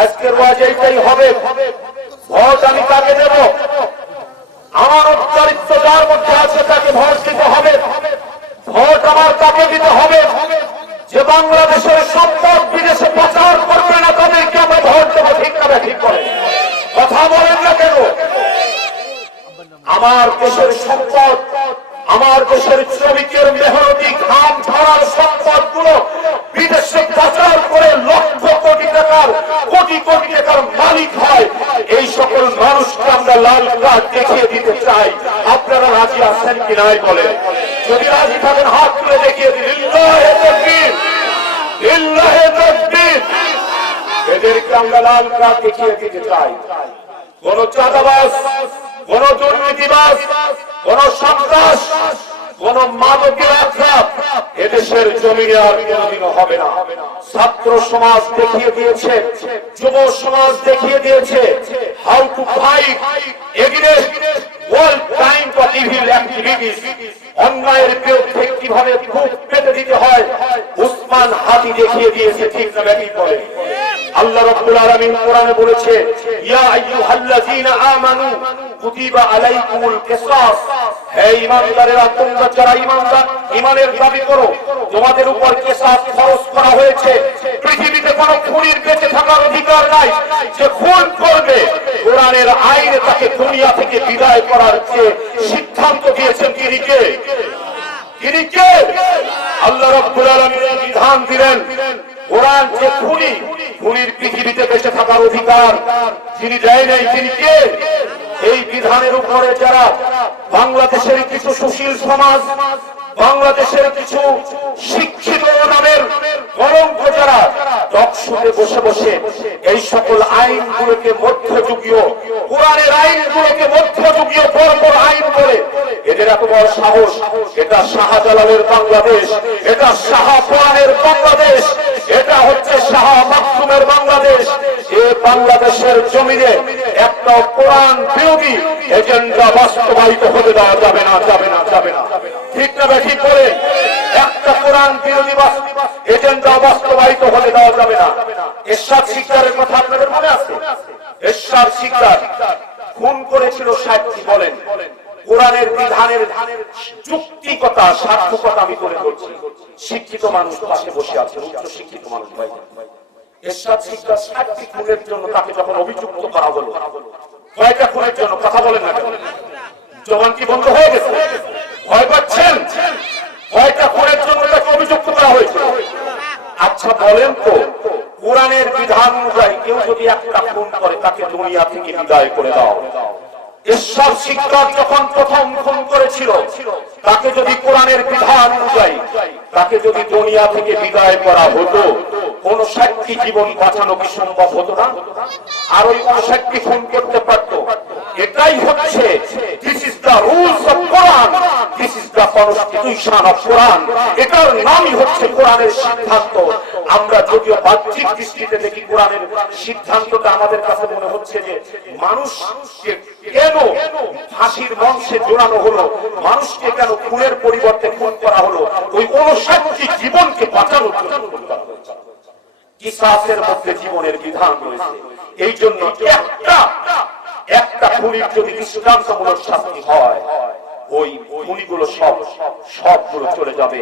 আজকের ওয়াজ এইটাই হবে, ভোট আমি তাকে দেব, আমার চরিত্র যার মধ্যে আছে তাকে ভোট দিতে হবে। ভোট আমার তাকে দিতে হবে যে বাংলাদেশের সম্পদ বিদেশে পাচার করবে না, তাদেরকে আমরা ভোট দেবো। ঠিক না ঠিক করে কথা বলেন না কেন? আমার দেশের সম্পদ, আমার দেশের শ্রমিকের মেহনতি ঘাম ঝরার সম্পদ গুলো বিদেশে পাচার করে লক্ষ কোটি টাকার কোটি কোটি টাকার মালিক হয়, এই সকল মানুষকে আমরা লাল কার্ড দেখিয়ে দিতে চাই। আপনারা রাজি আছেন কি নাই বলেন? যদি রাজি থাকেন হাত তুলে দেখিয়ে দিন। লিল্লাহে তাকবীর, লিল্লাহে তাকবীর। এদেরকে আমরা লাল কার্ড দেখিয়ে দিতে চাই। কোন চাঁদাবাজ, কোন দুর্নীতিবাজ, কোন সন্ত্রাস, কোন মাদকের আক্রান্ত এদেশের জমিনে আর কোনদিনও হবে না। ছাত্র সমাজ দেখিয়ে দিয়েছে, যুব সমাজ দেখিয়ে দিয়েছে how to fight against world crime of evil activities. অন্যায়ের বিরুদ্ধে কিভাবে খুব পেতে দিতে হয় উসমান হাদি দেখিয়ে দিয়েছে। ঠিক না ব্যাপারই বলে আল্লাহ রাব্বুল আলামিন কোরআনে বলেছে, ইয়া আইয়ুহাল্লাযীনা আমানু কুতিবা আলাইকুমুল কিসাস। হে ঈমানদারেরা, তোমরা যারা ঈমানদার, ঈমানের দাবি করো, তোমাদের উপর কিসাস ফরজ করা হয়েছে। পৃথিবীতে কোনো খুনির বেঁচে থাকার অধিকার নাই। যে খুন করবে কোরআনের আইনে তাকে দুনিয়া থেকে বিদায় করার যে সিদ্ধান্ত দিয়েছেন তিনি কে? তিনি কে? আল্লাহ রাব্বুল আলামিন বিধান দিলেন, কোরআন যে খুনি, খুনির পৃথিবীতে বেঁচে থাকার অধিকার যিনি দেয় নাই তিনি কে? এই বিধানের উপরে যারা বাংলাদেশের কিছু সুশীল সমাজ, বাংলাদেশের কিছু শিক্ষিত নামের কলঙ্ক যারা টকশোতে বসে বসে এই সকল আইনগুলোকে মধ্যযুগীয়, কোরআনের আইনগুলোকে মধ্যযুগীয় বর্বর আইন বলে, এদের এত বড় সাহস। এটা শাহজালালের বাংলাদেশ, এটা শাহপুরানের বাংলাদেশ, এটা হচ্ছে শাহ মাকসুমের বাংলাদেশ। এই বাংলাদেশের জমিনে একটা কোরআন বিরোধী এজেন্ডা বাস্তবায়িত হতে দেওয়া যাবে না, যাবে না, যাবে না। ঠিক না ঠিক করে একটা কোরআন বিরোধী এজেন্ডা বাস্তবায়িত হতে দেওয়া যাবে না। এরশাদ শিকদারের কথা আপনাদের মনে আছে? এরশাদ শিকদার খুন করেছিল 60টি। বলেন কোরআনের বিধানের যুক্তিকতা, সার্থকতা আমি করে বলছি। শিক্ষিত মানুষ পাশে বসে আছে, উচ্চ শিক্ষিত মানুষ ভাই। এরশাদ শিকদার 60টি খুনের জন্য তাকে যখন অভিযুক্ত করা হলো, কয়টা খুনের জন্য কথা বলেন না? জবান কি বন্ধ হয়ে গেছে? ভয় পাচ্ছেন? কয়টা খুনের জন্য তাকে অভিযুক্ত করা হয়েছে? আচ্ছা বলেন তো, কোরআনের বিধান অনুযায়ী কেউ যদি একটা খুন করে তাকে দুনিয়া থেকে বিদায় করে দাও। এরশাদ শিকদার যখন প্রথম খুন করেছিল, তাকে যদি কোরআনের বিধান অনুযায়ী তাকে যদি দুনিয়া থেকে বিদায় করা হতো, কোন 60টি জীবন বাঁচানো কি সম্ভব হতো না? আর ওই 60টি খুন করতে পারত। এটাই হচ্ছে this is the rules of Quran, this is the constitution of Quran. এটার নামই হচ্ছে কোরআনের সিদ্ধান্ত। আমরা যদিও বাহ্যিক দৃষ্টিতে দেখি কোরআনের সিদ্ধান্তটা, আমাদের কাছে মনে হচ্ছে যে মানুষকে কেন ফাঁসির মঞ্চে জোড়ানো হলো, মানুষকে কেন খুনের পরিবর্তে খুন করা হলো, ওই 59টি জীবনকে বাঁচানোর জন্য খুন করা হয়েছে। কিসাসের মধ্যে জীবনের বিধান রয়েছে। এই জন্য একটা খুনির যদি দৃষ্টান্তমূলক শাস্তি হয়, ওই খুনিগুলো সবগুলো চলে যাবে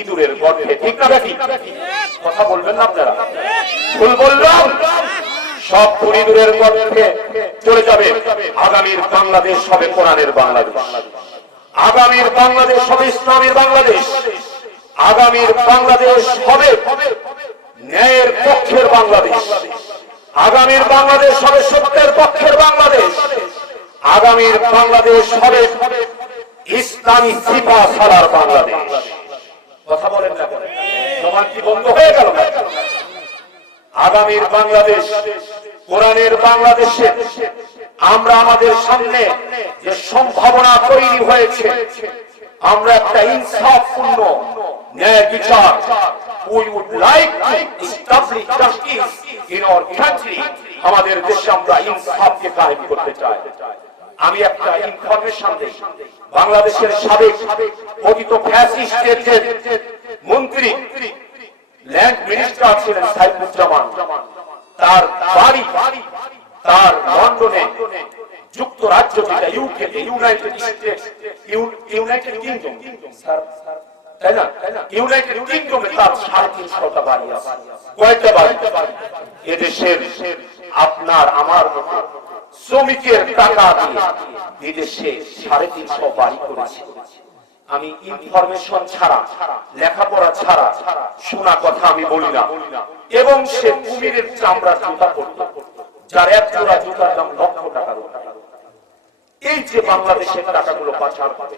ইঁদুরের গর্ভে। ঠিক না ঠিক? কথা বলবেন না আপনারা? ভুল বললাম? সব খুনি ইঁদুরের গর্ভে চলে যাবে। আগামীর বাংলাদেশ হবে কোরআনের বাংলাদেশ, আগামীর বাংলাদেশ হবে ইসলামের বাংলাদেশ, আগামীর বাংলাদেশ হবে ন্যায়ের পক্ষের বাংলাদেশ, আগামীর বাংলাদেশ হবে সত্যের পক্ষের বাংলাদেশ, আগামীর বাংলাদেশ হবে ইসলামী সিপাহসালার বাংলাদেশ। কথা বলেন না? তোমার কি বন্ধ হয়ে গেল? আগামীর বাংলাদেশ কোরআনের বাংলাদেশে আমরা আমাদের সামনে যে সম্ভাবনা তৈরি হয়েছে, আমরা একটা ইনসাফপূর্ণ ন্যায় বিচার, we would like to establish justice in our country, আমাদের দেশে আমরা ইনসাফকে কায়েম করতে চাই। আমি একটা ইনফরমেশন দেই, বাংলাদেশের সাবেক পতিত ফ্যাসিস্টের যে মন্ত্রী ল্যান্ড মিনিস্টার ছিলেন সাইফুজ্জামান, তার বাড়ি তার লন্ডনে, যুক্তরাজ্য যেটা UK, United states, United kingdom, তাই না? ইউনাইটেড কিংডমে তার 350টা বাড়ি আছে। কয়টা বাড়ি? এদেশের আপনার আমার মতো শ্রমিকের টাকা দিয়ে বিদেশে 350 বাড়ি করেছে। আমি ইনফরমেশন ছাড়া, লেখাপড়া ছাড়া শোনা কথা আমি বলি না। এবং সে কুমিরের চামড়ার জুতা পরত, যার এক জোড়া জুতার দাম লক্ষ টাকার। এই যে বাংলাদেশের টাকাগুলো পাচার হবে,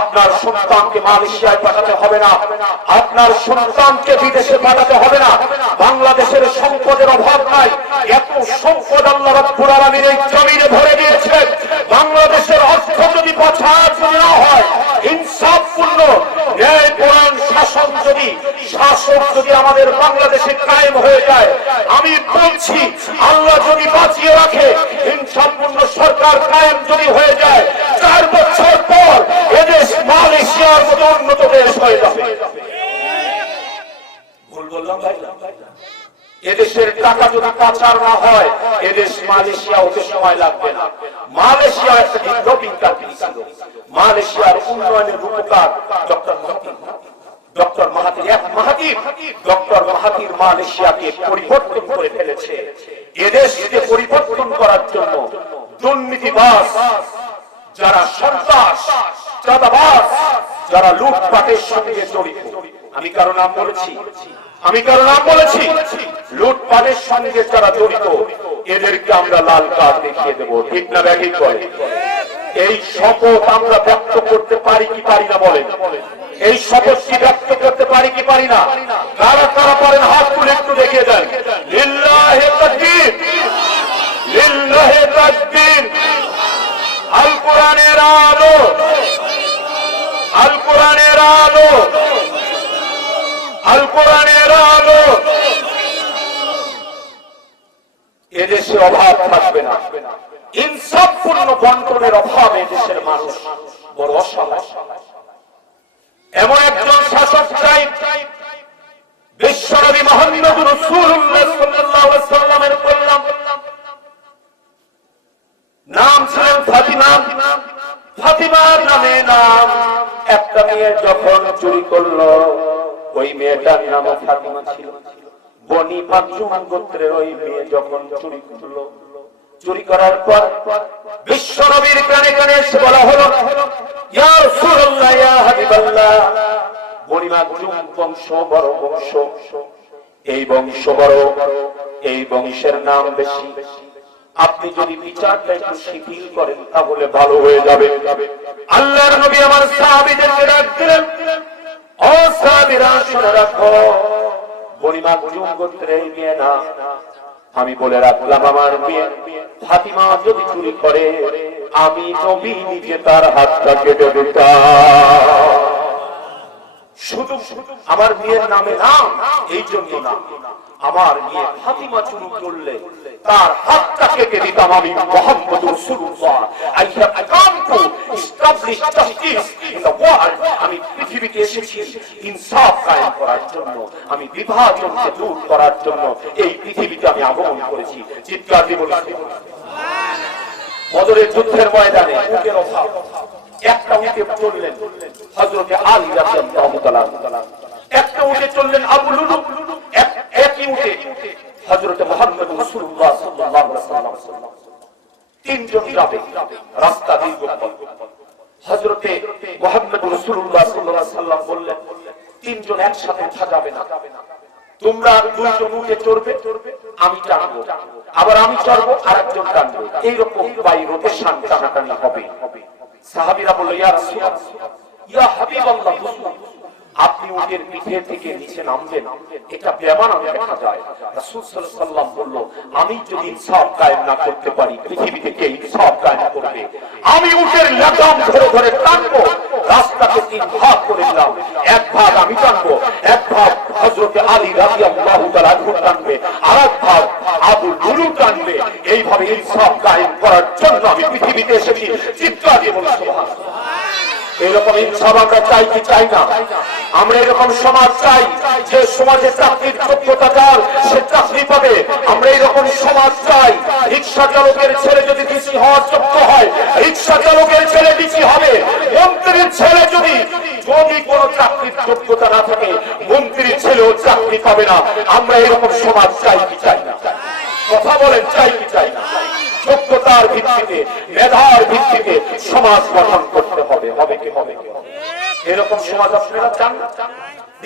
আপনার সন্তানকে মালয়েশিয়ায় পাঠাতে হবে না, আপনার সন্তানকে বিদেশে পাঠাতে হবে না। বাংলাদেশের সম্পদের অভাব নাই, এত সম্পদ আল্লাহ রাব্বুল আলামিন এই জমিনে ভরে দিয়েছেন। বাংলাদেশের অর্থ যদি পাচার না হয়, ইনসাফপূর্ণ ন্যায়পরায়ণ শাসন যদি, শাসক যদি আমাদের বাংলাদেশে কায়েম হয়ে যায়, আমি বলছি আল্লাহ যদি বাঁচিয়ে রাখে, ইনসাফপূর্ণ সরকার কায়েম যদি হয়ে যায়, 4 বছর পর এদেশ মালয়েশিয়ার মতো উন্নত দেশ হয়ে যাবে। ভুল বললাম ভাই? এদেশের টাকা যদি পাচার না হয়, এদেশ মালয়েশিয়া হতে সময় লাগবে না। মালয়েশিয়া একটা বিপ্লবীকার ছিল। মালয়েশিয়ার উন্নয়নের রূপকার ডক্টর মাহাথির মালয়েশিয়াকে পরিবর্তন করে ফেলেছে। এদেশকে পরিবর্তন করার জন্য দুর্নীতিবাজ যারা, সন্ত্রাস, চাঁদাবাজ যারা, লুটপাটের সঙ্গে জড়িত, আমি কারো নাম বলেছি, লুটপাটের সঙ্গে যারা জড়িত, এদেরকে আমরা লাল কার্ড দেখিয়ে দেবো। ঠিক না ব্যাঠিক করে? এই শপথ আমরা ব্যক্ত করতে পারি কি পারি না বলেন? এই শপথ কি ব্যক্ত করতে পারি কি পারি না? কারা কারা পারেন হাত তুলে একটু দেখিয়ে দেন। লিল্লাহি তাকবীর, লিল্লাহি তাকবীর। আল কোরআনের আলো, আল কোরআনের আলো, আল কোরআনের আলো। এদেশে অভাব থাকবে না, ইনসাফপূর্ণ বন্টনের অভাবে দেশের মানুষ বড় অসহায়। এমন একজন শাসক চাই, বিশ্বনবী মুহাম্মদ রাসূলুল্লাহ সাল্লাল্লাহু আলাইহি ওয়াসাল্লামের নাম ছিলেন ফাতিমা। ফাতিমার নামে নাম। একটা মেয়ে যখন চুরি করলো, ওই মেয়েটার নাম ফাতিমা ছিল। বনি মাকজুম গোত্রের ওই মেয়ে যখন চুরি করলো, চুরি করার পর বিশ্বনবীর কানে কানে এসে বলা হলো, ইয়া রাসূলুল্লাহ, ইয়া হাবিবাল্লাহ, বনি মাকজুম বংশ বড় বংশ, এই বংশ বড়, এই বংশের নাম বেশি। আপনি যদি বিচারটা একটু শিথিল করেন তাহলে ভালো হয়ে যাবে। আল্লাহর নবী আমার সাহাবীদেরকে ডাক দিলেন, ও সাহাবীরা শুনে রাখো, বনি মাকজুম গোত্রের এই মেয়ে না, আমি বলে রাখলাম আমার মেয়ে ফাতিমা যদি চুরি করে, আমি নবী নিজে তার হাতটা কেটে দিতাম। শুধু আমার মেয়ের নামে নাম, এই জন্য না, আমার মেয়ে ফাতিমা চুরি করলে তার হাতটা কেটে দিতাম আমি মুহাম্মদ রাসূলুল্লাহ। I have come to establish justice in the world. আমি পৃথিবীতে এসেছি ইনসাফ কায়েম করার জন্য, আমি বিভাজনকে দূর করার জন্য এই পৃথিবীতে আমি আগমন করেছি। চিৎকার দিয়ে বলুন সুবহানাল্লাহ। বদরের যুদ্ধের ময়দানে উটের অভাব, একটা উটে চললেন হযরত আলী রাদিয়াল্লাহু তাআলা, একটা উটে চললেন আবু লুলু, একই উটে হযরত মুহাম্মদ রাসূলুল্লাহ সাল্লাল্লাহু আলাইহি ওয়াসাল্লাম। তিনজন যাবে, রাস্তা দীর্ঘ। হযরত মুহাম্মদ রাসূলুল্লাহ সাল্লাল্লাহু আলাইহি ওয়াসাল্লাম বললেন, তিনজন একসাথে উঠা যাবে না, তোমরা দুইজন উঠে চড়বে, আমি টানবো, আবার আমি চড়বো, আরেকজন টানবে, এইরকম বাই রোটেশন টানাটানি হবে। সাহাবীরা বলল, ইয়া রাসূলুল্লাহ, ইয়া হাবিবাল্লাহ, আপনি উটের পিঠে থেকে নিচে নামবেন, এটা বেমানান দেখা যায়। রাসূল সাল্লাল্লাহু আলাইহি ওয়াসাল্লাম বলল, আমি যদি ইনসাফ কায়েম না করতে পারি, পৃথিবীতে কে ইনসাফ কায়েম করবে? আমি উটের লাগাম ধরে ধরে টানবো, রাস্তাকে তিন ভাগ করে দিলাম, এক ভাগ আমি টানবো, এক ভাগ হযরত আলী রাদিয়াল্লাহু তাআলা আনহু টানবে, আরেক ভাগ আবু লুলু টানবে। এইভাবে ইনসাফ কায়েম করার জন্য আমি পৃথিবীতে এসেছি। চিৎকার দিয়ে বলুন সুবহানাল্লাহ। এরকম ইনসাফ আমরা চাই কি চাই না? আমরা এরকম সমাজ চাই যে সমাজে চাকরির যোগ্যতা যার সে চাকরি পাবে। আমরা এরকম সমাজ চাই রিক্সা চালকের ছেলে যদি ডিসি হওয়ার যোগ্য হয়, রিক্সা চালকের ছেলে ডিসি হবে। মন্ত্রীর ছেলে যদি কোনো চাকরির যোগ্যতা না থাকে, মন্ত্রীর ছেলেও চাকরি পাবে না। আমরা এরকম সমাজ চাই কি চাই না? কথা বলেন, চাই কি চাই না? যোগ্যতার ভিত্তিতে, মেধার ভিত্তিতে সমাজ গঠন করতে হবে। হবে কি হবে? এরকম সমাজ আপনারা চান?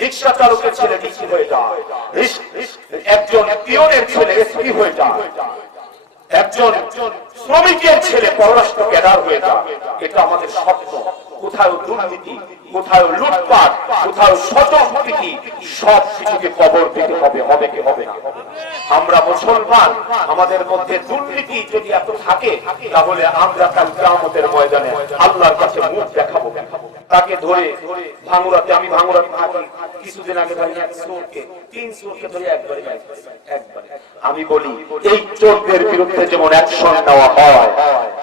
রিক্সা চালকের ছেলে ডিসি হয়ে যায়, একজন পিয়নের ছেলে এসপি হয়ে যায়, একজন শ্রমিকের ছেলে পররাষ্ট্র ক্যাডার হয়ে যায়। এটা আমাদের স্বপ্ন। কোথাও দুর্নীতি, কোথাও লুটপাট, কোথাও সচক্ষি, সব কিছুকে কবর দিতে হবে। হবে কি হবে না? আমরা মুসলমান, আমাদের মধ্যে দুর্নীতি যদি এত থাকে, তাহলে আমরা কাল কিয়ামতের ময়দানে আল্লাহর কাছে মুখ দেখাবো। তাকে ধরে ভাঙুরাতে, আমি ভাঙুরাতে থাকি, কিছুদিন আগে ধরে এক চোরকে, 3 চোরকে ধরে একবারে। আমি বলি এই চোরদের বিরুদ্ধে যেমন অ্যাকশন নেওয়া হয়,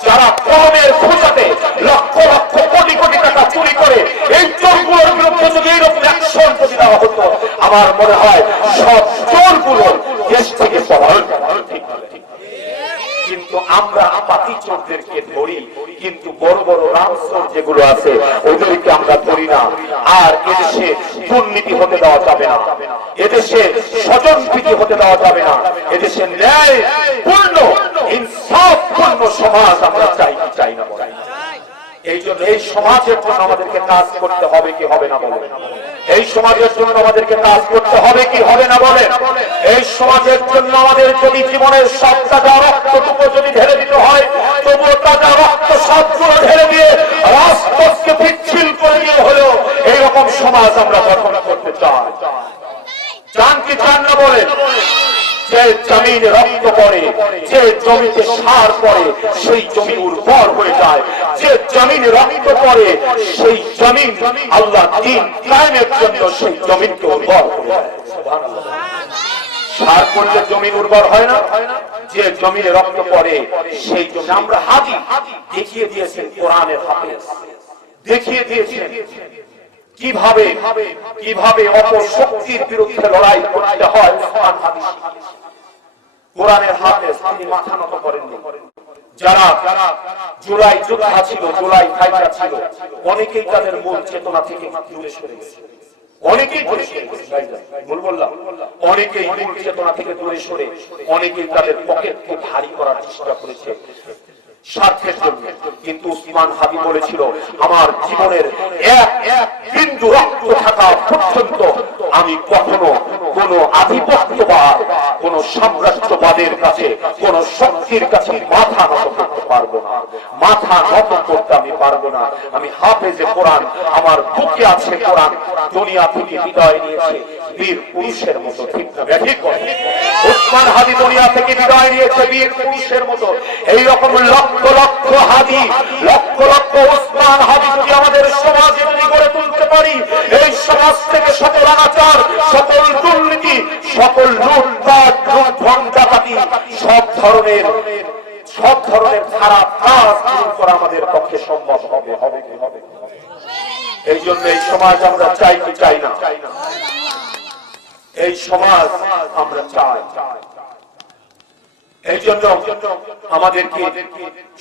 যারা কলমের খোঁজাতে লক্ষ লক্ষ কোটি কোটি টাকা চুরি করে, এই চোরগুলোর বিরুদ্ধে যদি এইরকম অ্যাকশন যদি নেওয়া হতো, আমার মনে হয় সব চোরগুলো দেশ থেকে পলায়ন। কিন্তু আমরা আপাতি চোরদেরকে ধরি, কিন্তু বড় বড় রামচোর যেগুলো আছে ওদেরকে আমরা ধরি না। আর এদেশে দুর্নীতি হতে দেওয়া যাবে না, এদেশে স্বজনপ্রীতি হতে দেওয়া যাবে না, এদেশে ন্যায় পূর্ণ ইনসাফ পূর্ণ সমাজ আমরা চাই কি চাই না? এই জন্য এই সমাজের জন্য আমাদেরকে কাজ করতে হবে কি হবে না বলেন? এই সমাজের জন্য আমাদেরকে কাজ করতে হবে কি হবে না বলেন? এই সমাজের জন্য আমাদের যদি জীবনের সব তাজা রক্তটুকু যদি ঢেলে দিতে হয়, তবুও তাজা রক্ত সবগুলো ঢেলে দিয়ে রাজপথকে বিচ্ছিন্ন করে দিয়ে হলেও এইরকম সমাজ আমরা গঠন করতে চাই। চান কি চান না বলেন? যে জমিনে রক্ত পড়ে, যে জমিতে সার পড়ে, সেই জমি উর্বর হয়ে যায়। যে জমিনে রক্ত পড়ে, সেই জমিন আল্লাহ দ্বীন কায়েমের জন্য সেই জমিনকে উর্বর করে দেয়। সার পড়লে জমিন উর্বর হয় না? যে জমিনে রক্ত পড়ে সেই জমি। আমরা হাজি দেখিয়ে দিয়েছেন, কোরআনের হাফেজ দেখিয়ে দিয়েছেন কিভাবে কিভাবে অপশক্তির বিরুদ্ধে লড়াই করতে হয়। কোরআনের হাফেজ, তিনি মাথা নত করেননি। যারা জুলাই যোদ্ধা ছিল, জুলাই ফাইটার ছিল, অনেকেই তাদের মূল চেতনা থেকে দূরে সরে গেছে। অনেকেই অনেকেই মূল চেতনা থেকে দূরে সরে অনেকেই তাদের পকেটকে ভারী করার চেষ্টা করেছে স্বার্থের জন্য। কিন্তু উসমান হাদি বলেছিল, আমার জীবনের এক বিন্দু রক্ত থাকা পর্যন্ত আমি কখনো কোন আধিপত্যবাদ, কোন সাম্রাজ্যবাদের কাছে, কোন শক্তির কাছে মাথা নত করতে পারবো না। মাথা নত করতে আমি পারবো না। আমি হাফেজে কোরআন, আমার বুকে আছে কোরআন। দুনিয়া থেকে বিদায় নিয়েছে বীর পুরুষের মতো, ঠিক না ঠিক? উসমান হাদি দুনিয়া থেকে বিদায় নিয়েছে বীর পুরুষের মতো। এইরকম লক্ষ লক্ষ হাদি, লক্ষ লক্ষ উসমান হাদি যদি আমাদের সমাজে যদি গড়ে তুলতে পারি, এই সমাজ থেকে সকল অনাচার, সকল দুর্নীতি, সকল লুটপাট, ধ্বংসাবাদী, সব ধরনের খারাপ কাজ দূর করা আমাদের পক্ষে সম্ভব হবে। হবে কি হবে? এই জন্য এই সমাজ আমরা চাই কি চাই না? এই সমাজ আমরা চাই। এই জন্য আমাদেরকে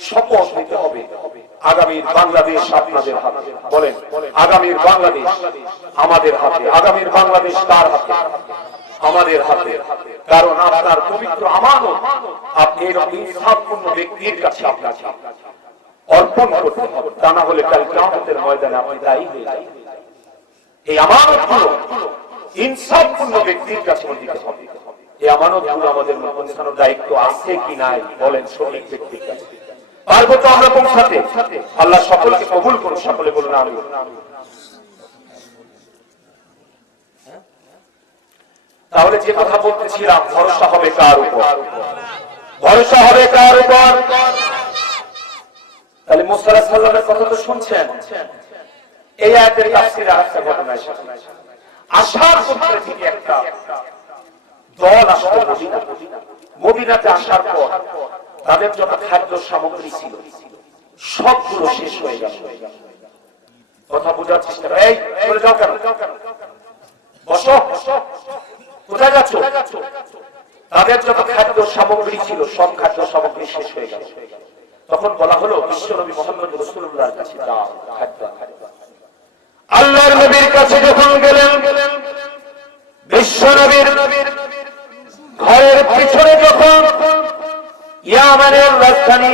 শপথ নিতে হবে, আগামীর বাংলাদেশ আপনাদের হাতে। বলেন, আগামীর বাংলাদেশ আমাদের হাতে। আগামীর বাংলাদেশ কার হাতে? আমাদের হাতে। কারণ আপনার পবিত্র আমানত আপনি এরকম ইনসাফপূর্ণ ব্যক্তির কাছে আপনাকে অর্পণ করতে হবে। তা না হলে কাল কিয়ামতের ময়দানে আপনি দায়ী হয়ে যাবেন। এই আমানতগুলো ইনসাফপূর্ণ ব্যক্তির কাছে দিতে হবে। এই আমানতগুলো আমাদের পৌঁছানোর দায়িত্ব আছে কি নাই বলেন সঠিক ব্যক্তির কাছে। পারবো তো আমরা পৌঁছাতে? আল্লাহ সকলকে কবুল করুন। সকলে বলুন আমিন। তাহলে যে কথা বলতেছিলাম, ভরসা হবে কার উপর? ভরসা হবে কার উপর? তাহলে মুসা আলাইহিস সালামের কথা তো শুনছেন। এই আয়াতের তাফসীরে আরেকটা ঘটনা এসেছে। আশার গোত্র থেকে একটা দল আসলো মদিনাতে। আসার পর তাদের যত খাদ্য সামগ্রী ছিল সবগুলো শেষ হয়ে গেল। কথা বোঝার চেষ্টা করো। এই চলে যাও কেন? বসো। কোথায় যাচ্ছ? তাদের যত খাদ্য সামগ্রী ছিল সব খাদ্য সামগ্রী শেষ হয়ে গেল। তখন বলা হলো বিশ্বনবী মুহাম্মদ রাসূলুল্লাহর কাছে যাও, খাদ্য। আল্লাহর নবীর কাছে যখন গেলেন, বিশ্বনবীর ঘরের পিছনে যখন ইয়ামানের রাজধানী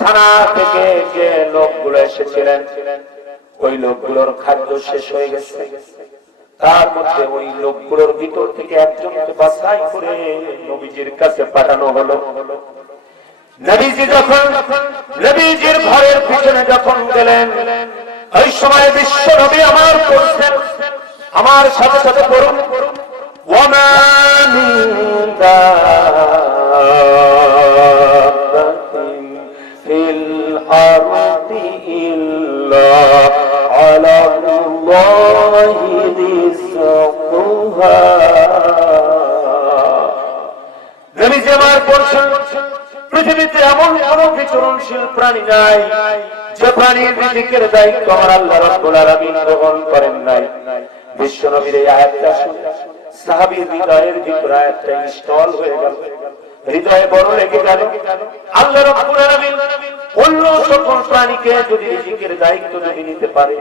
সানা থেকে যে লোকগুলো এসেছিলেন, ওই লোকগুলোর খাদ্য শেষ হয়ে গেছে। তার মধ্যে ওই লোকগুলোর ভিতর থেকে একজনকে বাছাই করে নবীজির কাছে পাঠানো হলো। নবীজি যখন নবীজির ঘরের পিছনে যখন গেলেন, ওই সময় বিশ্ব নবী আমার পড়ছেন, আমার সাথে সাথে পড়ুন, ওয়ামা মিন দাব্বাতিন ফিল আরদি ইল্লা আলাল্লাহি রিজকুহা। নবীজি আমার পড়ছেন, পৃথিবীতে এমন কোন বিচরণশীল প্রাণী নাই যে প্রাণীর রিজিকের দায়িত্ব আমার আল্লাহ রাব্বুল আলামিন গ্রহণ করেন নাই। বিশ্বনবীর এই আয়াতটা শুনে সাহাবীর হৃদয়ের ভিতরে আয়াতটা ইনস্টল হয়ে গেল, হৃদয়ে বড় লেগে গেল। আল্লাহ রাব্বুল আলামিন অন্য সকল প্রাণীকে যদি রিজিকের দায়িত্ব যদি নিতে পারে,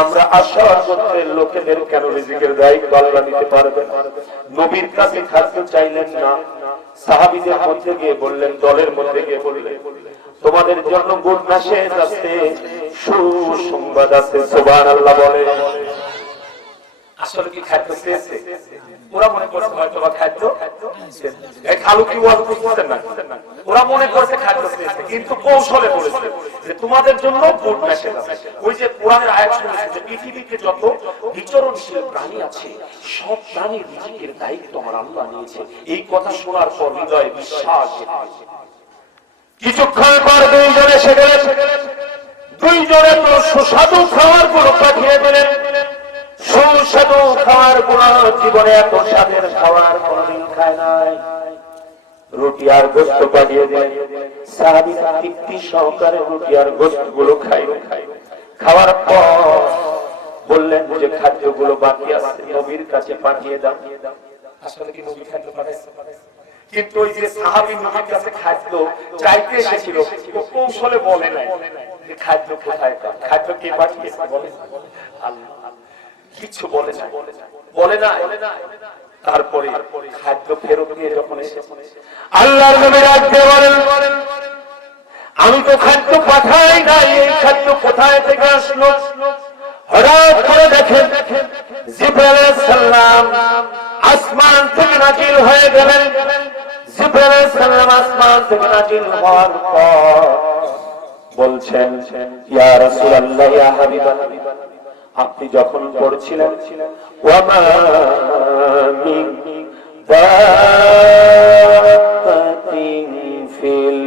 আমরা আশার গোত্রের লোকেদের কেন রিজিকের দায়িত্ব আল্লাহ নিতে পারবে না? নবীর কাছে খাদ্য চাইলেন না, সাহাবীদের মধ্যে গিয়ে বললেন, দলের মধ্যে গিয়ে বললেন, তোমাদের জন্য গুড মেসেজ আছে, সুসংবাদ আছে। সুবহানাল্লাহ বলে। আসলে কি খাদ্য চেয়েছে? ওরা মনে করছে হয়তো বা খাদ্য, এই খালু কি ওয়াজ বুঝতেন না, ওরা মনে করছে খাদ্য চেয়েছে, কিন্তু কৌশলে বলেছে যে তোমাদের জন্য গুড মেসেজ আছে। ওই যে কোরআনের আয়াত শুনেছে যে পৃথিবীতে যত বিচরণশীল প্রাণী আছে সব প্রাণীর রিজিকের দায়িত্ব আমার আল্লাহ নিয়েছে। এই কথা শোনার পর হৃদয়ে বিশ্বাস। কিছুক্ষণ পর দুইজনে এসে গেলেন, দুইজনে তো সুস্বাদু খাবার গুলো পাঠিয়ে দিলেন। সুস্বাদু খাবার গুলো জীবনে এত স্বাদের খাবার কোনদিন খায় নাই। রুটি আর গোশত পাঠিয়ে দিলেন, সাহাবীরা তৃপ্তি সহকারে রুটি আর গোশত গুলো খাইলেন। খাওয়ার পর বললেন যে খাদ্যগুলো বাকি আছে নবীর কাছে পাঠিয়ে দাও। আসলে কি নবী খাদ্য পাঠাইছে? কিন্তু ওই যে সাহাবী নবীর কাছে খাদ্য চাইতে এসেছিল, কৌশলে বলে নাই যে খাদ্য কোথায় পায়, খাদ্য কে পাঠিয়েছে, বলে আল্লাহ। কিছু বলে না। তারপরে খাদ্য ফেরত নিয়ে যখন এসেছে, আল্লাহর নবী রাখতে বলেন, আমি তো খাদ্য পাঠাই নাই, এই খাদ্য কোথায় থেকে আসলো? হঠাৎ করে দেখেন জিবরাইল আলাইহিস সালাম আসমান থেকে নাজিল হয়ে গেলেন। জিবরাইল আলাইহিস সালাম আসমান থেকে নাজিল হওয়ার পর বলছেন, ইয়া রাসূলুল্লাহ, ইয়া হাবিবাল্লাহ, আপনি যখন পড়ছিলেন ওয়ামা মিন দাব্বাতিন ফিল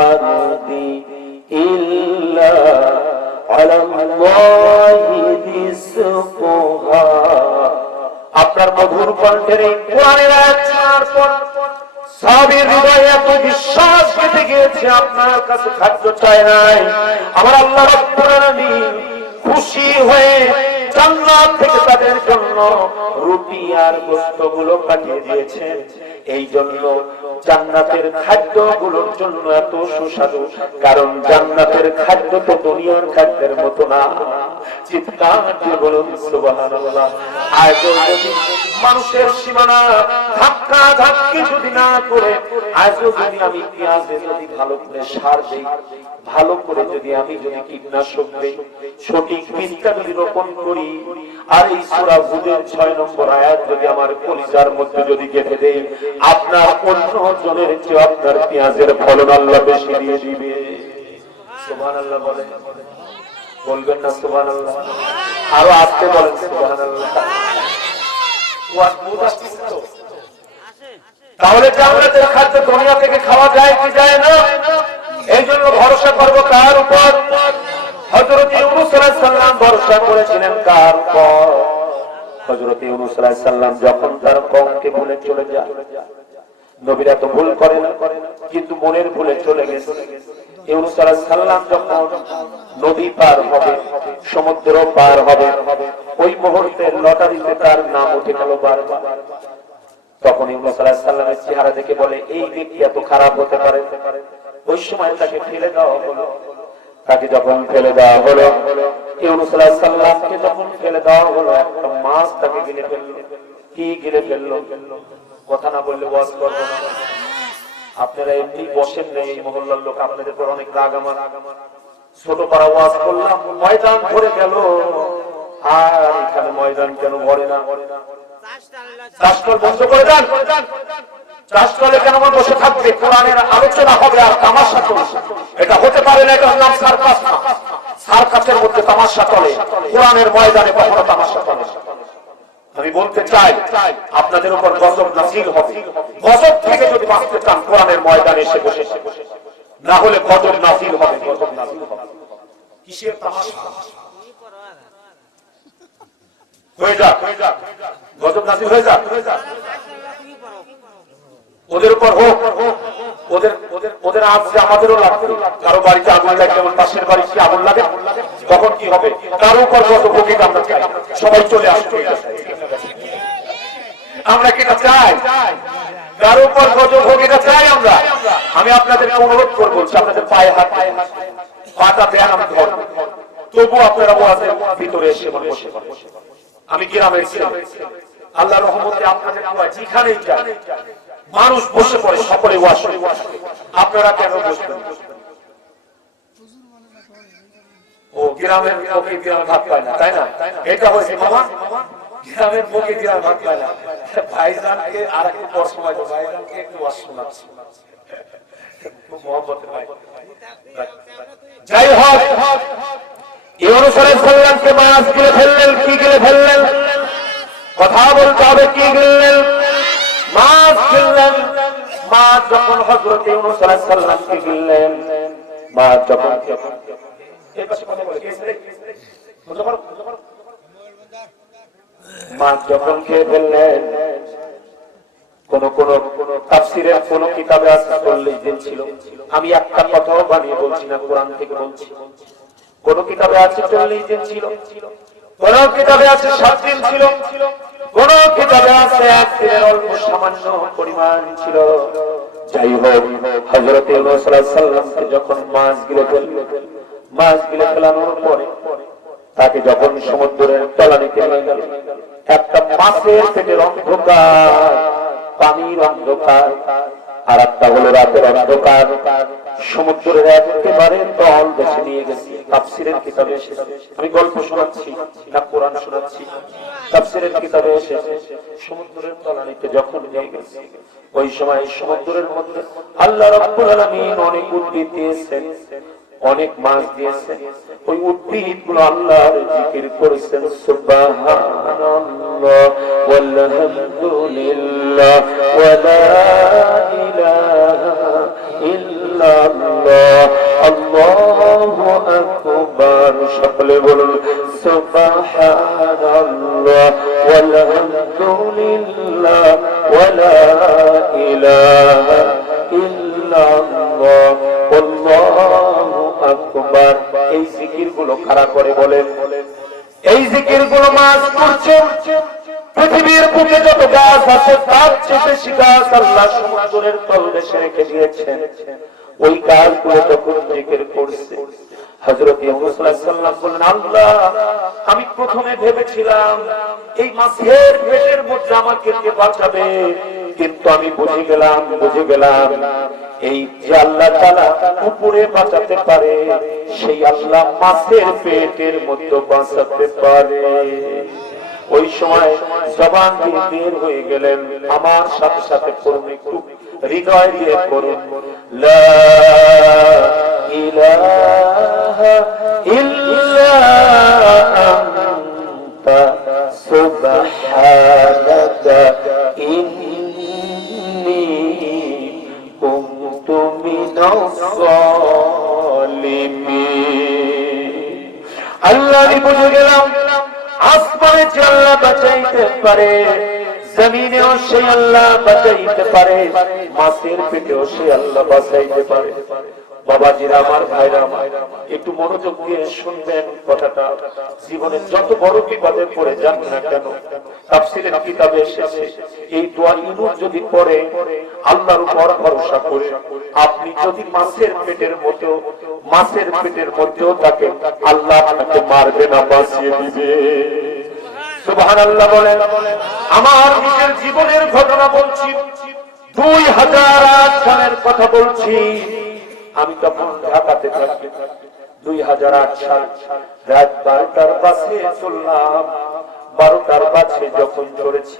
আরদি ইল্লা আলাল্লাহি রিজকুহা, আপনার মধুর কণ্ঠের এই কোরআনের আয়াত শোনার পর সাহাবীর হৃদয়ে এত বিশ্বাস বেঁধে গিয়েছে, আপনার কাছে খাদ্য চায় নাই, আমার আল্লাহ রাব্বুল আলামিন খুশি হয়ে জান্নাত থেকে তাদের জন্য রুটি আর গোশত গুলো পাঠিয়ে দিয়েছেন। এই জন্য জান্নাতের খাদ্য গুলোর জন্য এত সুস্বাদু, কারণ জান্নাতের খাদ্য তো দুনিয়ার খাদ্যের মতো না। চিৎকার দিয়ে বলুন সুবহানাল্লাহ। আজও যদি মানুষের সীমানা ধাক্কা ধাক্কি যদি না করে, আজও যদি আমি পেঁয়াজে যদি ভালো করে সার দেই, ভালো করে যদি আমি কীটনাশক দেই, সঠিক বীজটা যদি রোপণ করি, আর এই সূরা হুদের 6 নম্বর আয়াত যদি আমার কলিজার মধ্যে যদি গেঁথে দেই, আপনার অন্য জনের চেয়ে আপনার পেঁয়াজের ফলন আল্লাহ বেশি দিয়ে দিবে। সুবহানাল্লাহ বলেন, বলবেন না সুবহানাল্লাহ? আরো আস্তে বলেন সুবহানাল্লাহ। তাহলে জান্নাতের খাদ্য দুনিয়া থেকে খাওয়া যায় কি যায় না? এই জন্য ভরসা করবো কার উপর? হযরত ইউনূস আলাইহিস সালাম ভরসা করেছিলেন কার উপর? হযরত ইউনূস আলাইহিস সালাম যখন তার কওমকে ভুলে চলে যায়, নবীরা তো ভুল করে না, কিন্তু মনের ভুলে চলে গেছে। ইউনূস আলাইহিস সালাম যখন নদী পার হবে, সমুদ্র পার হবে, ওই মুহূর্তে লটারিতে তার নাম উঠে গেল বারবার। তখন ইউনূস আলাইহিস সালামের চেহারা দেখে বলে, এই ব্যক্তি এত খারাপ হতে পারে? ওই সময় তাকে ফেলে দেওয়া হলো। তাকে যখন ফেলে দেওয়া হলো, ইউনূস আলাইহিস সালামকে যখন ফেলে দেওয়া হলো, একটা মাছ তাকে গিলে ফেললো। কি গিলে ফেললো? কথা না বললে ওয়াজ করবো না। আপনারা এমনি বসেন নেই, এই মহল্লার লোক আপনাদের পর অনেক রাগ আমার। ছোট পাড়া ওয়াজ করলাম, ময়দান ভরে গেল, আর এখানে ময়দান কেন ভরে না? চাষকল বন্ধ করে দেন। চাষকলে কেন বসে থাকবে? কোরআনের আলোচনা হবে আর তামাশা চলছে। এটা হতে পারে না, এটার নাম সার্কাস না। সার্কাসের মধ্যে তামাশা চলে, কোরআনের ময়দানে কখনো তামাশা চলে। আমি বলতে চাই, আপনাদের উপর গজব নাযিল হবে। গজব থেকে যদি বাঁচতে চান, কোরআনের ময়দানে এসে বসে, না হলে গজব নাযিল হবে। গজব নাযিল হবে। কিসের তামাশা? হয়ে যাক, গজব নাযিল হয়ে যাক, ওদের উপর হোক। ওদের আজ যে আমাদেরও লাগবে। কারো বাড়িতে আগুন লাগে, যেমন পাশের বাড়ি কি আগুন লাগে, তখন কি হবে? কারো উপর গজব হোক, আমরা চাই। সবাই চলে আসবে। আমরা কি এটা চাই? কারো উপর গজব হোক, এটা চাই আমরা। আমি আপনাদেরকে অনুরোধ করবো, আপনাদের পায়ে হাত, পাটা দেন, আমি ধর, তবু আপনারা ওয়াজের ভিতরে এসে বসে। আমি গ্রামের ছিলাম, আল্লাহ রহমতে আপনাদের যেখানেই যান মানুষ বসে পড়ে, সকলে ওয়াজ শুনে। আপনারা কেন বসবেন? ও গ্রামের লোকে গ্রাম ভাত পায় না, তাই না? এটা হয়েছে মামা, গ্রামের লোকে গ্রাম ভাত পায় না। ভাইজানকে আর একটু পর সময় দেবো, ভাইজানকে একটু ওয়াজ শোনাচ্ছি। খুব মহব্বতের ভাই। যাই হোক, ইউনূস আলাইহিস সালামকে মাছ গিলে ফেললেন। কি গিলে ফেললেন? কথা বলতে হবে, কি গিললেন? মাছ গিললেন। মাছ যখন হযরত ইউনূস আলাইহিস সালামকে গিললেন, মাছ যখন মাছ যখন খেয়ে ফেললেন, কোন তাফসীরের কোন কিতাবে আছে 40 দিন ছিল। আমি একটা কথাও বানিয়ে বলছি না, কোরআন থেকে বলছি। কোন কিতাবে আছে 40 দিন ছিল, কোন কিতাবে আছে 7 দিন ছিল, কোন কিতাবে আছে 1 দিনের অল্প সামান্য পরিমাণ ছিল। যাই হোক, হযরত ইউনূস আলাইহিস সালামকে যখন মাছ গিলে ফেলানোর পরে তাকে যখন সমুদ্রের তলানিতে নিয়ে গেল, একটা মাছের পেটের অন্ধকার, পানির অন্ধকার, আর একটা হলো রাতের অন্ধকার, সমুদ্রের একেবারে তল দেশে নিয়ে গেছে। তাফসীরের কিতাবে এসেছে। আমি গল্প শোনাচ্ছি না কোরআন শোনাচ্ছি? তাফসীরের কিতাবে এসেছে, সমুদ্রের তলানিতে যখন নিয়ে গেছে, ওই সময় সমুদ্রের মধ্যে আল্লাহ রাব্বুল আলামিন অনেক উদ্ভিদ দিয়েছেন, অনেক মাছ দিয়েছেন। ওই উদ্ভিদ গুলো আল্লাহর জিকির করেছেন, সুবহানাল্লাহ ওয়ালহামদুলিল্লাহ ওয়া লা ইলাহা ইল্লাল্লাহ আল্লাহু আকবার। সকলে বলুন সুবহানাল্লাহ ওয়ালহামদুলিল্লাহ ওয়া লা ইলাহা ইল্লাল্লাহ আল্লাহু আকবার। এই জিকির গুলো কারা করে বলেন? এই জিকির গুলো মাছ করছে। পৃথিবীর বুকে যত গাছ আছে তার চেয়ে বেশি গাছ আল্লাহ সমুদ্রের তলদেশে রেখে দিয়েছেন। ওই গাছগুলো যখন জিকির করছে, হযরত ইউনূস আলাইহিস সালাম বললেন, আল্লাহ, আমি প্রথমে ভেবেছিলাম এই মাছের পেটের মধ্যে আমাকে কে বাঁচাবে, কিন্তু আমি বুঝে গেলাম এই যে আল্লাহ তাআলা উপরে বাঁচাতে পারে, সেই আল্লাহ মাছের পেটের মধ্যে বাঁচাতে পারে। ওই সময় জবান দিয়ে বের হয়ে গেলেন। আমার সাথে সাথে করুন, একটু হৃদয় দিয়ে করুন, লা ইলাহা ইল্লা আনতা সুবহানাকা ইন্নী কুনতু মিনাস সালিমিন। আল্লাহ, আমি বুঝে গেলাম আসমানে যে আল্লাহ বাঁচাইতে পারে, জমিনেও সে আল্লাহ বাঁচাইতে পারে, মাছের পেটেও সে আল্লাহ বাঁচাইতে পারে। বাবাজিরা আমার, ভাইরা আমার, একটু মনোযোগ দিয়ে শুনবেন কথাটা। জীবনে যত বড় বিপদে পড়ে যান না কেন, তাফসীরের কিতাবে এসেছে এই দোয়া ইউনুস যদি পড়ে আল্লাহর উপর ভরসা করে, আপনি যদি মাছের পেটের মধ্যেও থাকেন, আল্লাহ আপনাকে মারবে না, বাঁচিয়ে দিবে। সুবহানাল্লাহ বলেন। আমার নিজের জীবনের ঘটনা বলছি, 2008 সালের কথা বলছি। আমি তখন ঢাকাতে থাকি। 2008 সাল রাত 12টার বাসে চললাম। 12টার বাসে যখন চড়েছি,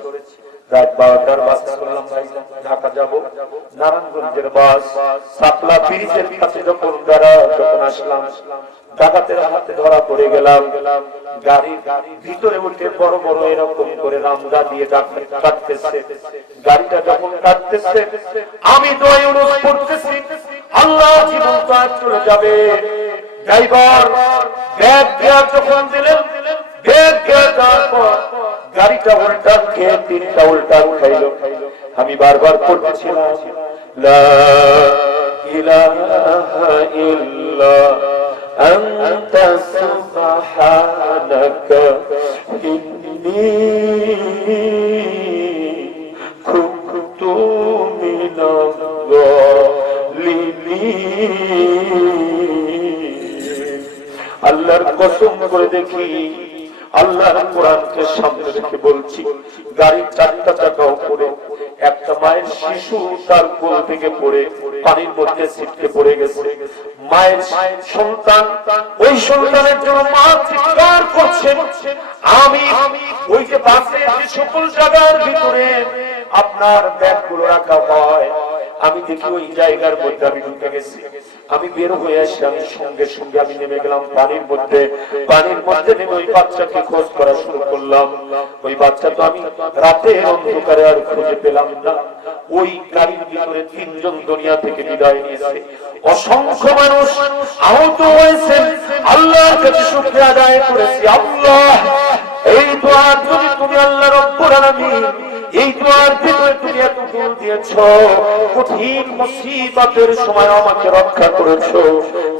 রাত 12টার বাসে চললাম ভাই, ঢাকা যাব। নারায়ণগঞ্জের বাস সাপলা ব্রিজের কাছে যখন আসলাম, ডাকাতের হাতে ধরা পড়ে গেলাম। গাড়ির ভিতরে উঠে বড় বড় এরকম করে রামদা দিয়ে কাটতেছে। গাড়িটা যখন কাটতেছে, আমি দোয়া ইউনুস পড়তেছি, আল্লাহ জীবন তো আজ চলে যাবে। ড্রাইভার ব্যাগ গিয়ার যখন দিলেন, ব্যাগ গিয়ার দেওয়ার পর গাড়িটা উল্টা খেয়ে 3টা উল্টা খাইল। আমি বারবার পড়তেছিলাম, লা ইলাহা ইল্লা আনতা সুবহানাকা ইন্নী কুনতু মিনাজ জালিমিন। আল্লাহর কসম করে দেখি, আল্লাহর কোরআনকে সামনে রেখে বলছি, গাড়ির 4টা চাকা উপরে একটা মায়ের শিশু তার কোল থেকে পড়ে পানির মধ্যে ছিটকে পড়ে গেছে। মায়ের সন্তান, ওই সন্তানের জন্য মা চিৎকার করছে। আমি ওই যে বাসে যে সকল জায়গার ভিতরে আপনার ব্যাগগুলো রাখা হয়, আমি দেখি ওই জায়গার মধ্যে আমি ঢুকে গেছি। আমি বের হয়ে আসি, আমি সঙ্গে সঙ্গে আমি নেমে গেলাম পানির মধ্যে। পানির মধ্যে নেমে ওই বাচ্চাকে খোঁজ করা শুরু করলাম। ওই বাচ্চা তো আমি রাতের অন্ধকারে আর খুঁজে পেলাম না। ওই গাড়ির ভিতরে 3 জন দুনিয়া থেকে বিদায় নিয়েছে। অসংখ্য মানুষ আহত হয়েছে। আল্লাহর কাছে শুকরিয়া আদায় করেছি, আল্লাহ এই দোয়া যদি তুমি আল্লাহ রব্বুল আলামিন এই দোয়ার ভিতরে তুমি এত দূর দিয়েছো, কঠিন মুসিবতের সময় আমাকে রক্ষা করেছো।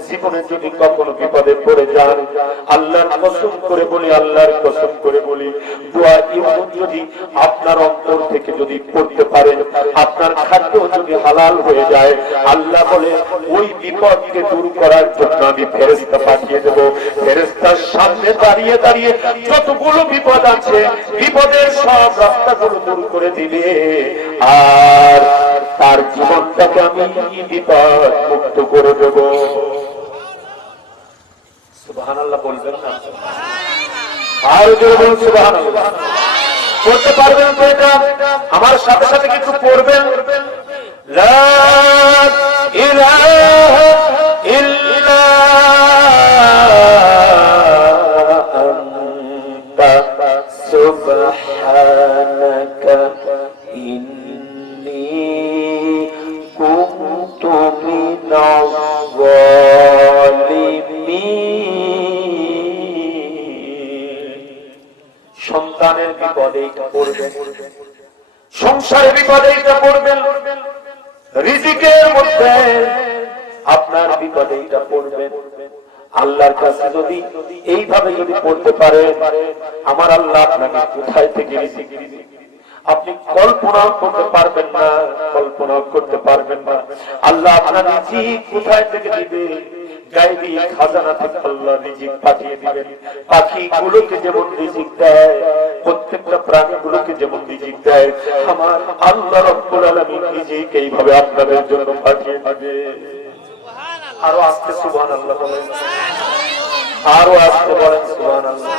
জীবনে যদি কখনো বিপদে পড়ে যান, আল্লাহর কসম করে বলি, আল্লাহর কসম করে বলি, দোয়া ইউনুস যদি আপনার অন্তর থেকে যদি পড়তে পারেন, আপনার খাদ্য যদি হালাল হয়ে যায়, আল্লাহ বলে ওই বিপদকে দূর করার জন্য আমি ফেরেশতা পাঠিয়ে দেব। ফেরেশতার সামনে দাঁড়িয়ে দাঁড়িয়ে যতগুলো বিপদ আছে, বিপদের সব রাস্তাগুলো দূর করে দিবে, আর তার জীবনটাকে আমি বিপদ মুক্ত করে দেব। সুবহানাল্লাহ বলবেন না? আর জোরে বলুন সুবহানাল্লাহ। করতে পারবেন তো এটা? আমার সাথে সাথে কিছু পড়বেন। লা ইলাহা ইল্লা আনতা সুবহানাকা ইন্নী কুনতু মিনাজ জালিমিন। সন্তানের বিপদে এটা পড়বেন, সংসারের বিপদে এটা পড়বেন, রিজিকের মধ্যে আপনার বিপদে এটা পড়বেন। আল্লাহর কাছে যদি এইভাবে যদি পড়তে পারে, আমার আল্লাহ আপনাকে কোথায় থেকে রিজিক দিবে আপনি কল্পনা করতে পারবেন না, কল্পনা করতে পারবেন না। আল্লাহ আপনার রিজিক কোথায় থেকে দিবে, গায়বী খাজানা থেকে আল্লাহ রিজিক পাঠিয়ে দিবেন। পাখিগুলোকে যেমন রিজিক দেয়, প্রত্যেকটা প্রাণীগুলোকে যেমন রিজিক দেয়, আমার আল্লাহ রাব্বুল আলামিন রিজিক এইভাবে আপনাদের জন্য পাঠিয়ে দিবে। আরো আস্তে সুবহানাল্লাহ বলেন, আরো আস্তে বলেন সুবহানাল্লাহ।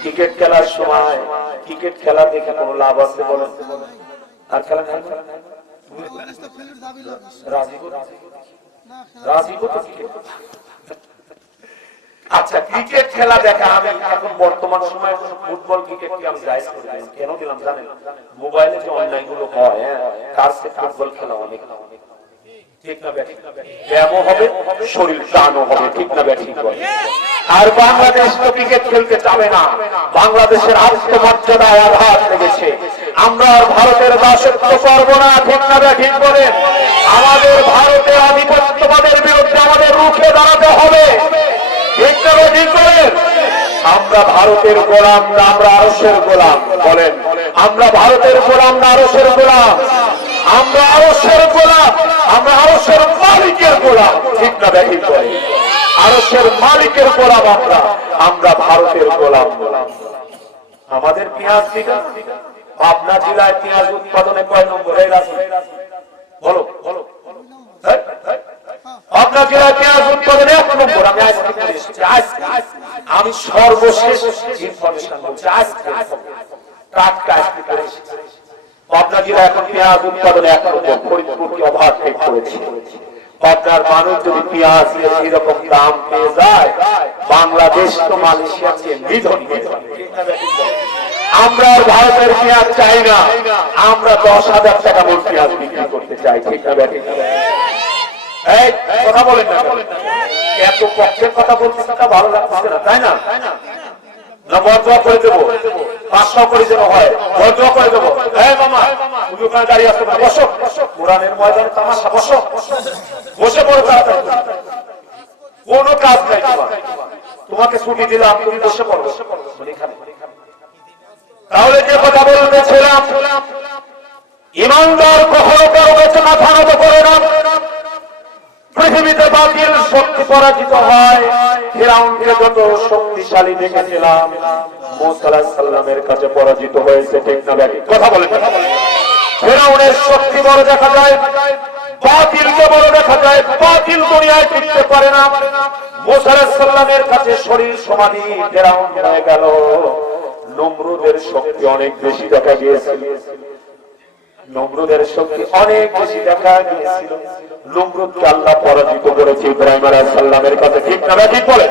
ক্রিকেট খেলার সময় ক্রিকেট খেলা দেখে কোনো লাভ আছে বলেন? আর খেলা নাই, আচ্ছা ক্রিকেট খেলা দেখা আমি এখন বর্তমান সময়ে ফুটবল ক্রিকেট কি আমি জায়েজ করে দিলাম। কেন দিলাম জানেন? মোবাইলে যে অনলাইন গুলো হয়, কার সে ফুটবল খেলা অনেক, ঠিক না ব্যাঠিক ব্যায়ামও হবে, শরীর টানও হবে, ঠিক না ব্যাঠিক। আর বাংলাদেশ তো ক্রিকেট খেলতে চাবে না, বাংলাদেশের আত্মমর্যাদায় আঘাত লেগেছে। আমরা ভারতের দাসত্ব করবো না, ঠিক না ব্যাঠিক বলেন। আমাদের ভারতের আধিপত্যবাদের বিরুদ্ধে আমাদের রুখে দাঁড়াতে হবে, ঠিক না ব্যাঠিক বলেন। আমরা ভারতের গোলাম না, আমরা আরশের গোলাম। বলেন, আমরা ভারতের গোলাম না আরশের গোলাম? আমরা আরশের গোলাম, আমরা আরশের মালিকের গোলাম, ঠিক না ব্যাঠিক বলেন। আরশের মালিকের গোলাম আমরা, আমরা ভারতের গোলাম। আমাদের পেঁয়াজ বিঘা পাবনা জেলায় পেঁয়াজ উৎপাদনে কয় নম্বরে আছে? বলো বলো। পাবনা জেলায় পেঁয়াজ উৎপাদনে 1 নম্বর। আমি সর্বশেষ ইনফরমেশন বলছি, টাটকা পাবনা জেলা এখন পেঁয়াজ উৎপাদনে 1 নম্বর। ফরিদপুরকে ওভারটেক করেছে। পাবনার মানুষ যদি পেঁয়াজ এরকম দাম পেয়ে যায়, বাংলাদেশ তো মালয়েশিয়ার চেয়ে নিধন। আমরা ভারতের পেঁয়াজ চাই না, আমরা 10,000 টাকা মন পেঁয়াজ বিক্রি করতে চাই, ঠিক না ব্যাঠিক? কথা বলেন না, এত পক্ষের কথা বলতেছে, ভালো লাগছে না, তাই না? না বদয়া করে দেবো, 500 করে যেন হয়, বদয়া করে দেবো। হ্যাঁ মামা, তুমি ওখানে দাঁড়িয়ে আসতে পারো, বসো। কোরআনের ময়দানে তামাশা, বসো, বসে পড়ো তাড়াতাড়ি। কোনো কাজ নাই তোমার, তোমাকে ছুটি দিলাম, তুমি বসে পড়ো। তাহলে যে কথা বলতেছিলাম, ইমানদার কখনো কারো কাছে মাথা নত করে না। পৃথিবীতে বাতিল শক্তি পরাজিত হয়। ফিরআউনকে যত শক্তিশালী দেখেছিলাম, মূসা আলাইহিস সালামের কাছে পরাজিত হয়েছে, ঠিক না ব্যাঠিক? কথা বলেন। ফিরআউনের শক্তি বড় দেখা যায়, বাতিলকে বড় দেখা যায়। বাতিল দুনিয়ায় টিকতে পারে না। মূসা আলাইহিস সালামের কাছে শরীর সমাধি, ফিরআউন হয়ে গেল। নমরুদের শক্তি অনেক বেশি দেখা গিয়েছিল, নমরুদের শক্তি অনেক বেশি দেখা গিয়েছিল। নমরুদকে আল্লাহ পরাজিত করেছে ইব্রাহিম আলাইহিস সালামের কাছে, ঠিক না ব্যাঠিক বলে?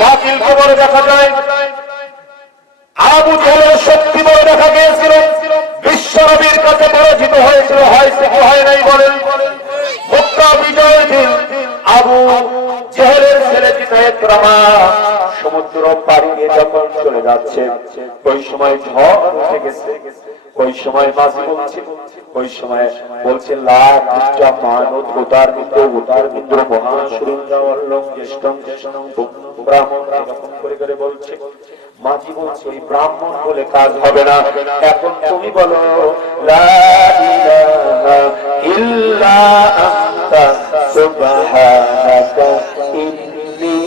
বাতিলকে বড় দেখা যায়। আবু জাহেলের শক্তি বড় দেখা গিয়েছিল, বিশ্ব নবীর কাছে পরাজিত হয়েছিল। হয়েছে কি হয় নাই বলেন? মক্কা বিজয়ের দিন আবু জাহেলের ছেলে ইকরামা সমুদ্র পাড়ি দিয়ে যখন চলে যাচ্ছে, ওই সময় ঝড় উঠে গেছে। ওই সময় মাঝি বলছে, ওই সময় বলছে মাঝি বলছে ওই ব্রাহ্মণ বলে কাজ হবে না। এখন তুমি বলো লা ইলাহা ইল্লা আনতা সুবহানাকা ইন্নী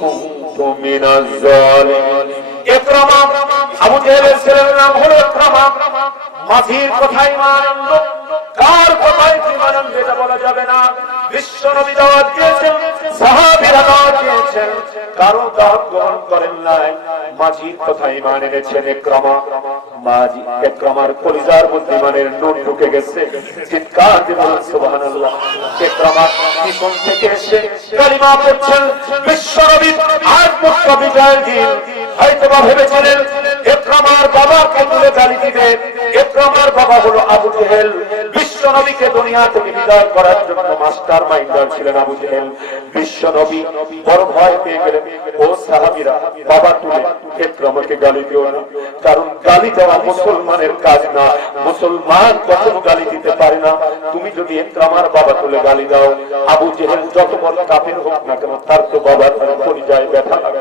কুনতু মিনাজ জালিমিন। ইকরামা, আবু জাহেলের ছেলের নাম হলো ইকরামা। মাঝির কথাই মানন্দ, কার কথাই মানন্দ এটা বলা যাবে না। বিশ্ব নবী দাওয়াত দিয়েছেন, সাহাবীরা দাওয়াত দিয়েছেন, কারো দাওয়াত গ্রহণ করেন নাই, মাঝির কথাই মানে এনেছেন ইকরামা। মাঝি ইকরামার কলিজার মধ্যে ইমানের নূর ঢুকে গেছে। চিৎকার দিয়ে বলেন সুবহানাল্লাহ। ইকরামা পিছন থেকে এসে কালিমা পড়ছেন। বিশ্ব নবী আজ মক্কা বিজয়ের দিন হয়তোবা ভেবেছিলেন ইকরামার বাবাকে তুলে গালি দিবে। ইকরামার বাবা হলো আবু জাহেল। বিশ্ব নবীকে দুনিয়া থেকে বিদায় করার জন্য মাস্টার মাইন্ডার ছিলেন আবু জাহেল। বিশ্ব নবী বড় ভয় পেয়ে গেলেন। ও সাহাবীরা, বাবা তুলে ইকরামাকে গালি দিও না, কারণ গালি দেওয়া মুসলমানের কাজ না। মুসলমান কখনো গালি দিতে পারে না। তুমি যদি ইকরামার বাবা তুলে গালি দাও, আবু জাহেল যত বড় কাফির হোক না কেন, তার তো বাবার পরিচয় ব্যথা লাগে।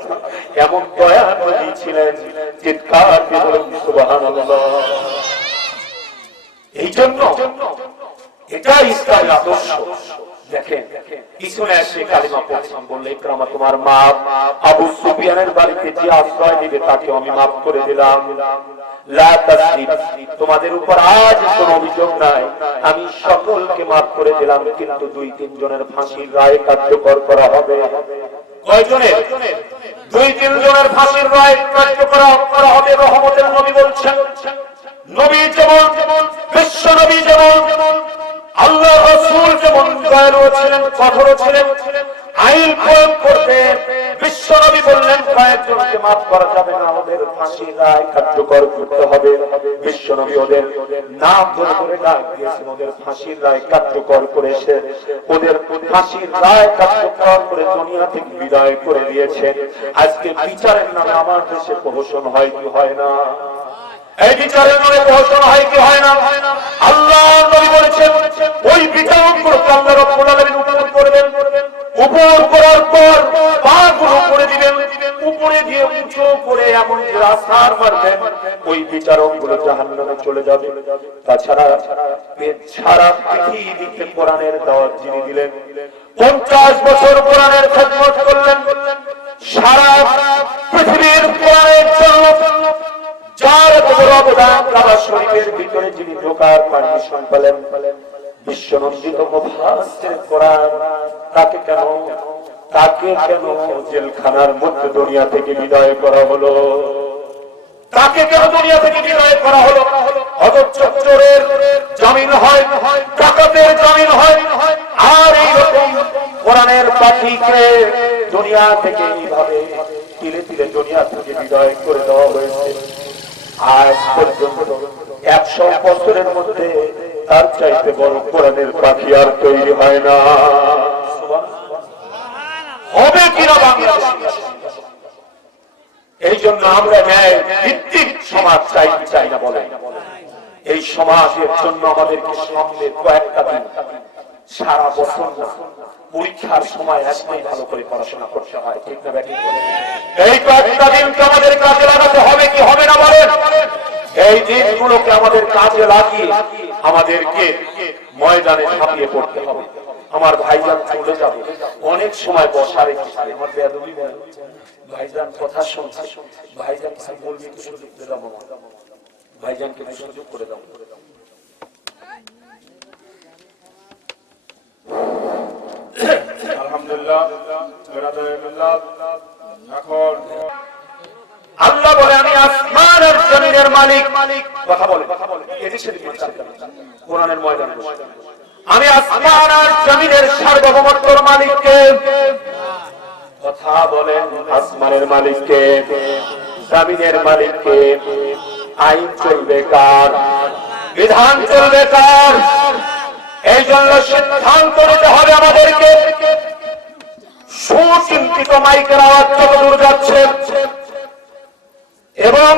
এমন দয়া নবী ছিলেন। চিৎকার দিয়ে বলেন সুবহানাল্লাহ। এই জন্য এটা ইসলামের আদর্শ। দেখেন, পিছনে এসে কালিমা পড়ছেন, বললে ইকরামা তোমার মা আবু সুফিয়ানের বাড়িতে যে আশ্রয় দিবে তাকে আমি মাফ করে দিলাম। লা তাসরিব, তোমাদের উপর আজ কোনো অভিযোগ নাই, আমি সকলকে মাফ করে দিলাম, কিন্তু 2-3 জনের ফাঁসির রায় কার্যকর করা হবে। কয়জনের? 2-3 জনের ফাঁসির রায় কার্যকর করা হবে। রহমতের নবী বলছেন, নবী যেমন, বিশ্ব নবী যেমন, আল্লাহ রাসূল যেমন দয়ালু ছিলেন, কঠোর ছিলেন, আইন প্রয়োগ করতে বিশ্বনবী বললেন কয়েকজনকে মাফ করা যাবে না, ওদের ফাঁসির রায় কার্যকর করতে হবে। বিশ্বনবী ওদের নাম ধরে ধরে ডাক দিয়েছেন, ওদের ফাঁসির রায় কার্যকর করেছে, ওদের ফাঁসির রায় কার্যকর করে দুনিয়া থেকে বিদায় করে দিয়েছেন। আজকে বিচারের নামে আমার দেশে প্রহসন হয় কি হয় না? এই বিচারের নামে প্রহসন হয় কি হয় না? আল্লাহ নবী বলেছেন ওই বিচারকগুলোকে আল্লাহ রাব্বুল আলামিন উপর করবেন, উপর করার পর পাগুলো উপরে দিবেন, উপরে দিয়ে উঁচু করে এমন রাস্তার মারবেন ওই বিচারকগুলো জাহান্নামে চলে যাবে। তাছাড়া সারা পৃথিবীতে কোরআনের দাওয়াত যিনি দিলেন, 50 বছর কোরআনের খেদমত করলেন, সারা পৃথিবীর কোরআনের জন্য যার বড় অবদান, কাবা শরীফের ভিতরে যিনি ঢোকার পারমিশন পেলেন, বিশ্বনন্দিত মুফাসসির কোরআন, তাকে কেন জেলখানার মধ্যে দুনিয়া থেকে বিদায় করা হলো? তাকে কেন দুনিয়া থেকে বিদায় করা হলো? অথচ চোরের জামিন হয়, ডাকাতের জামিন হয়, আর এইরকম কোরআনের পাখিকে দুনিয়া থেকে এইভাবে তিলে তিলে দুনিয়া থেকে বিদায় করে দেওয়া হয়েছে। আজ পর্যন্ত 100 বছরের মধ্যে তার চাইতে বড় কোরআনের পাখি আর তৈরি হয় না। হবে কিনা বাংলাদেশ? এই জন্য আমরা ন্যায় ভিত্তিক সমাজ চাই না বলে, এই সমাজের জন্য আমাদেরকে সামনে কয়েকটা দিন, সারা বছর না, পরীক্ষার সময় আসলেই ভালো করে পড়াশোনা করতে হয়, ঠিক না? এই কয়েকটা দিনকে আমাদের কাজে লাগাতে হবে কি হবে না বলেন? এই দিনগুলোকে আমাদের কাজে লাগিয়ে আমাদেরকে ময়দানে ঝাঁপিয়ে পড়তে হবে। আমার ভাইজান চলে যাবে, অনেক সময় বসা রেখে আমার বেয়াদবি ভাইজান কথা শুনছে, ভাইজান বলবে একটু সুযোগ করে দাও, ভাইজানকে সুযোগ করে দাও। আলহামদুলিল্লাহ, এখন আল্লাহ বলে আমি আসমান আর জমিনের মালিক। কথা বলে এটি সেটি কোরআনের ময়দানে আমি আসমান আর জমিনের সার্বভৌমত্বের মালিককে। কথা বলেন আসমানের মালিককে, জমিনের মালিককে। আইন চলবে কার? বিধান চলবে কার? এই জন্য সিদ্ধান্ত নিতে হবে আমাদেরকে। সুচিন্তিত মাইকের আওয়াজ যত দূর যাচ্ছে এবং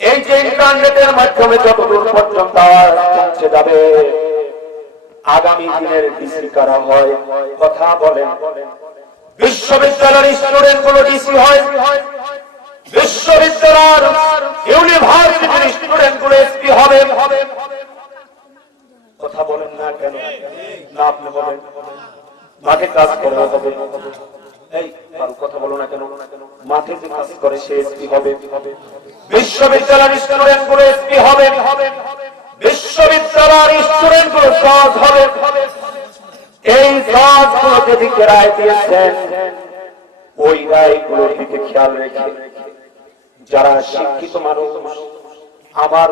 এই যে ইন্টারনেটের মাধ্যমে যত দূর পর্যন্ত আওয়াজ পৌঁছে যাবে, আগামী দিনের ডিসি কারা হয়? কথা বলেন। বিশ্ববিদ্যালয়ের স্টুডেন্ট গুলো ডিসি হয়, বিশ্ববিদ্যালয়ের ইউনিভার্সিটির স্টুডেন্ট গুলো এসপি হবে। কথা বলেন না কেন? না আপনি বলেন মাঠে কাজ করা হবে। এই কথা বলো না কেন? মাঠে যে কাজ করে সে এসপি হবে। বিশ্ববিদ্যালয়ের স্টুডেন্ট গুলো এসপি হবে, বিশ্ববিদ্যালয়ের স্টুডেন্ট গুলো জজ হবে। এই জজ গুলোকে দিকে রায় দিয়েছেন, ওই রায় গুলোর দিকে খেয়াল রেখে যারা শিক্ষিত মানুষ, আমার